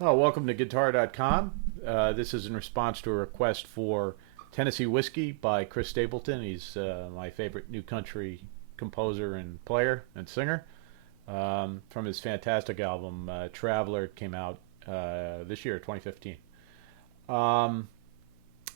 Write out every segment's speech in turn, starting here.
Oh, welcome to Guitar.com. This is in response to a request for Tennessee Whiskey by Chris Stapleton. He's my favorite new country composer and player and singer. From his fantastic album, Traveler, came out this year, 2015. Um,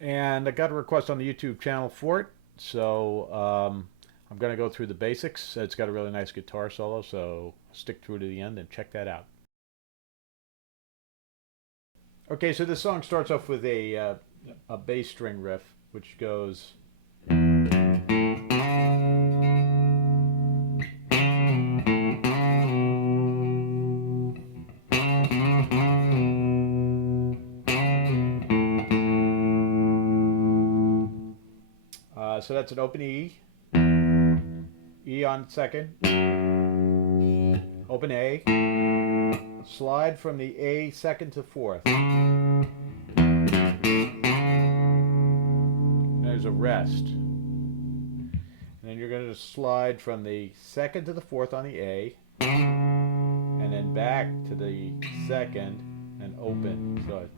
and I got a request on the YouTube channel for it, so I'm going to go through the basics. It's got a really nice guitar solo, so stick through to the end and check that out. Okay, so this song starts off with a bass string riff, which goes. So that's an open E, E on second, open A, slide from the A second to fourth. There's a rest. And then you're going to slide from the second to the fourth on the A, and then back to the second and open. So,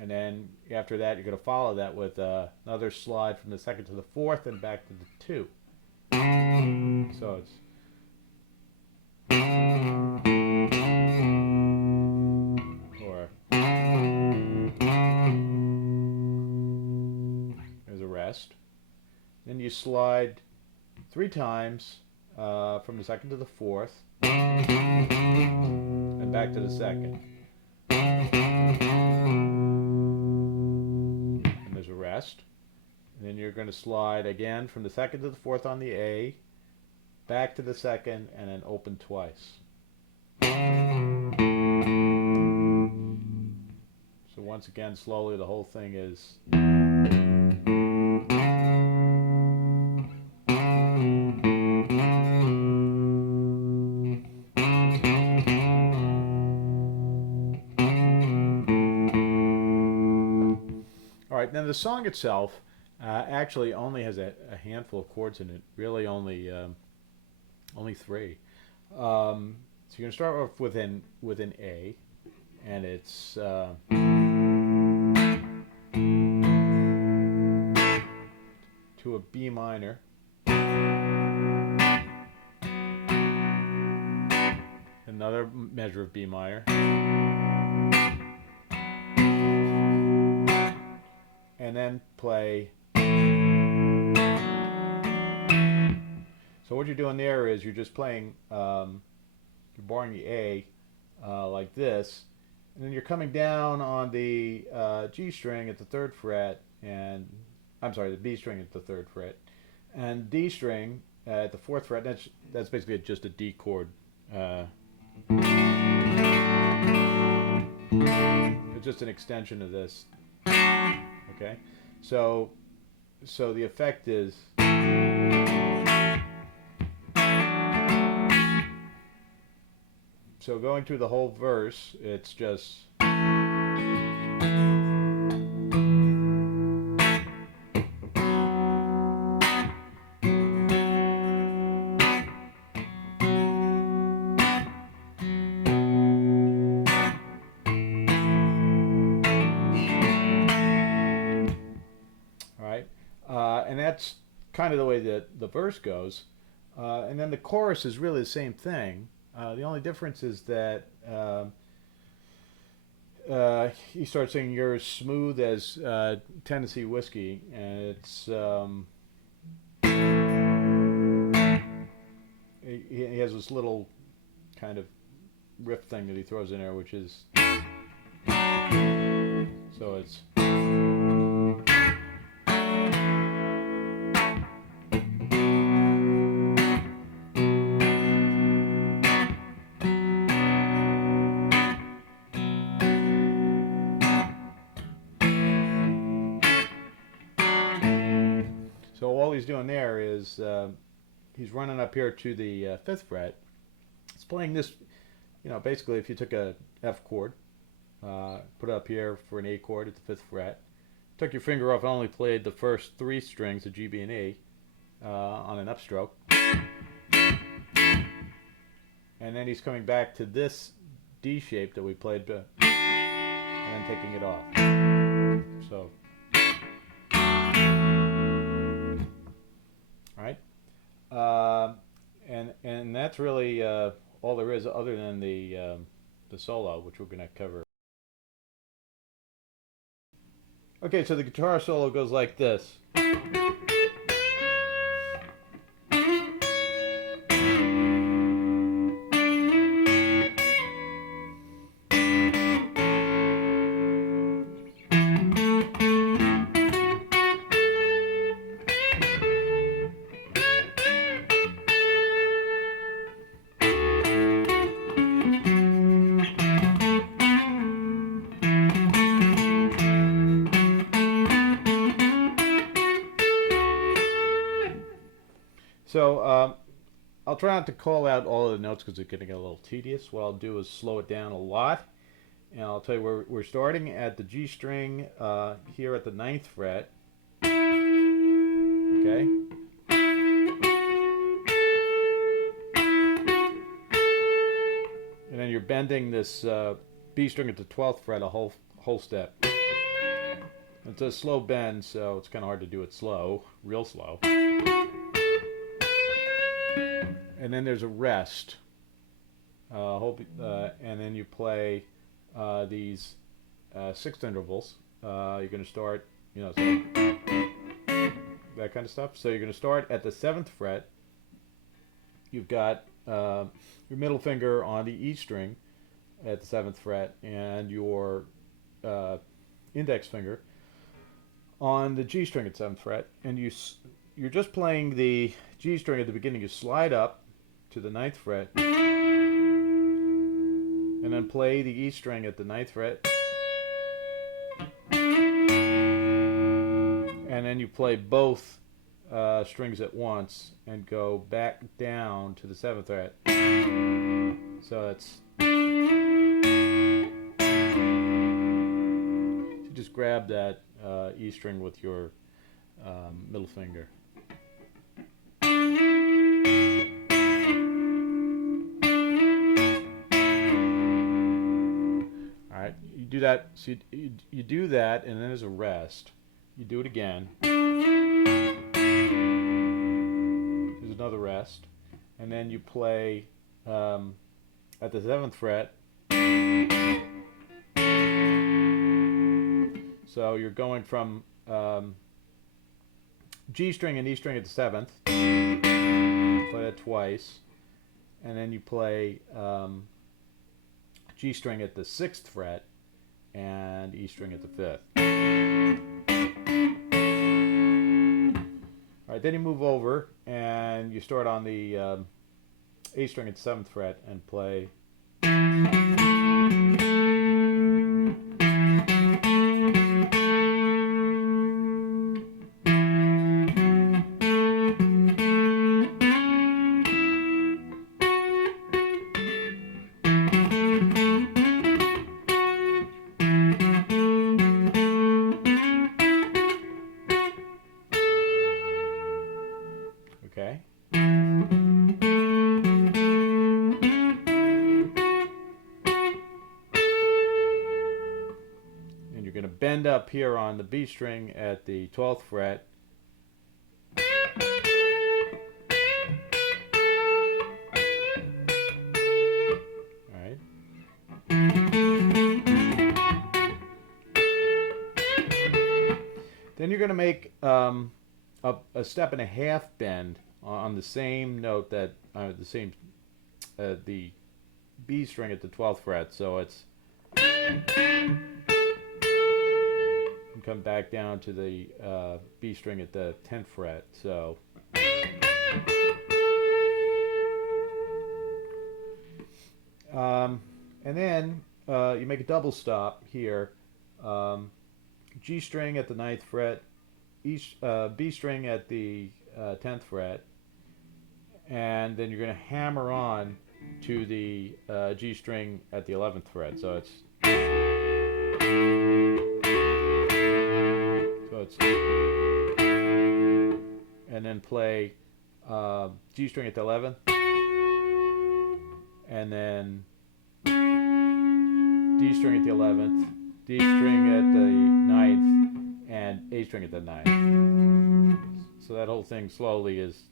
and then after that, you're going to follow that with another slide from the second to the fourth and back to the two. So it's. Or. There's a rest. Then you slide 3 times from the second to the fourth and back to the second. And there's a rest. And then you're going to slide again from the second to the fourth on the A, back to the second, and then open twice. So once again, slowly, the whole thing is. All right, now the song itself actually only has a handful of chords in it. Really, only 3. So you're gonna start off with an A, and it's to a B minor, another measure of B minor, and then play. So what you're doing there is you're just playing, you're barring the A like this, and then you're coming down on the G string at the 3rd fret, and I'm sorry, the B string at the 3rd fret, and D string at the 4th fret. That's basically just a D chord. It's just an extension of this. Okay, so the effect is. So going through the whole verse, it's just. And that's kind of the way that the verse goes. And then the chorus is really the same thing. The only difference is that he starts singing, "You're as smooth as Tennessee whiskey," and it's he has this little kind of riff thing that he throws in there, which is so it's. So all he's doing there is he's running up here to the 5th fret. It's playing this, basically if you took a F chord, put it up here for an A chord at the 5th fret, took your finger off and only played the first 3 strings of G, B, and E on an upstroke, and then he's coming back to this D shape that we played, and then taking it off. So, all right, and that's really all there is, other than the solo, which we're going to cover. Okay, so the guitar solo goes like this. So I'll try not to call out all of the notes because it's going to get a little tedious. What I'll do is slow it down a lot. And I'll tell you, we're starting at the G string here at the 9th fret. Okay. And then you're bending this B string at the 12th fret a whole step. It's a slow bend, so it's kind of hard to do it slow, real slow. And then there's a rest. And then you play these sixth intervals. You're going to start, so that kind of stuff. So you're going to start at the 7th fret. You've got your middle finger on the E string at the 7th fret, and your index finger on the G string at 7th fret. And you're just playing the G string at the beginning. You slide up to the 9th fret, and then play the E string at the 9th fret, and then you play both strings at once and go back down to the 7th fret. So that's, you just grab that E string with your middle finger. You do that, so you do that, and then there's a rest. You do it again. There's another rest, and then you play at the 7th fret. So you're going from G string and E string at the 7th. Play that twice, and then you play G string at the 6th fret and E string at the 5th. All right, then you move over and you start on the A string at the 7th fret and play. Okay. And you're going to bend up here on the B string at the 12th fret. All right. Then you're going to make a step and a half bend on the same note that the B string at the 12th fret. So it's, and come back down to the B string at the 10th fret. So and then you make a double stop here. G string at the 9th fret, B string at the 10th fret, and then you're going to hammer on to the G string at the 11th fret. So it's, and then play G string at the 11th, and then D string at the 11th, D string at the 9th, and A string at the 9th. So that whole thing slowly is.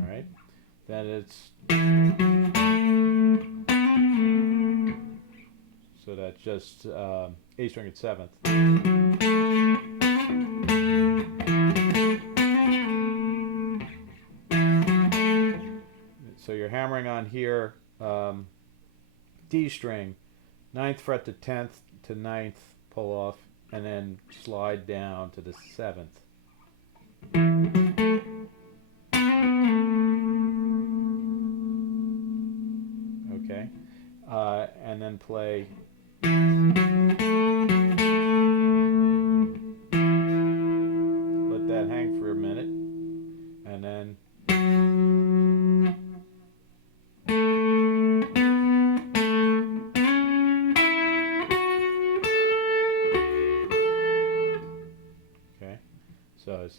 Alright, then it's. So that's just A string at 7th. So you're hammering on here, D string, 9th fret to 10th to 9th, pull off, and then slide down to the 7th. Okay, and then play. Let that hang for a minute, and then. Okay, so it's.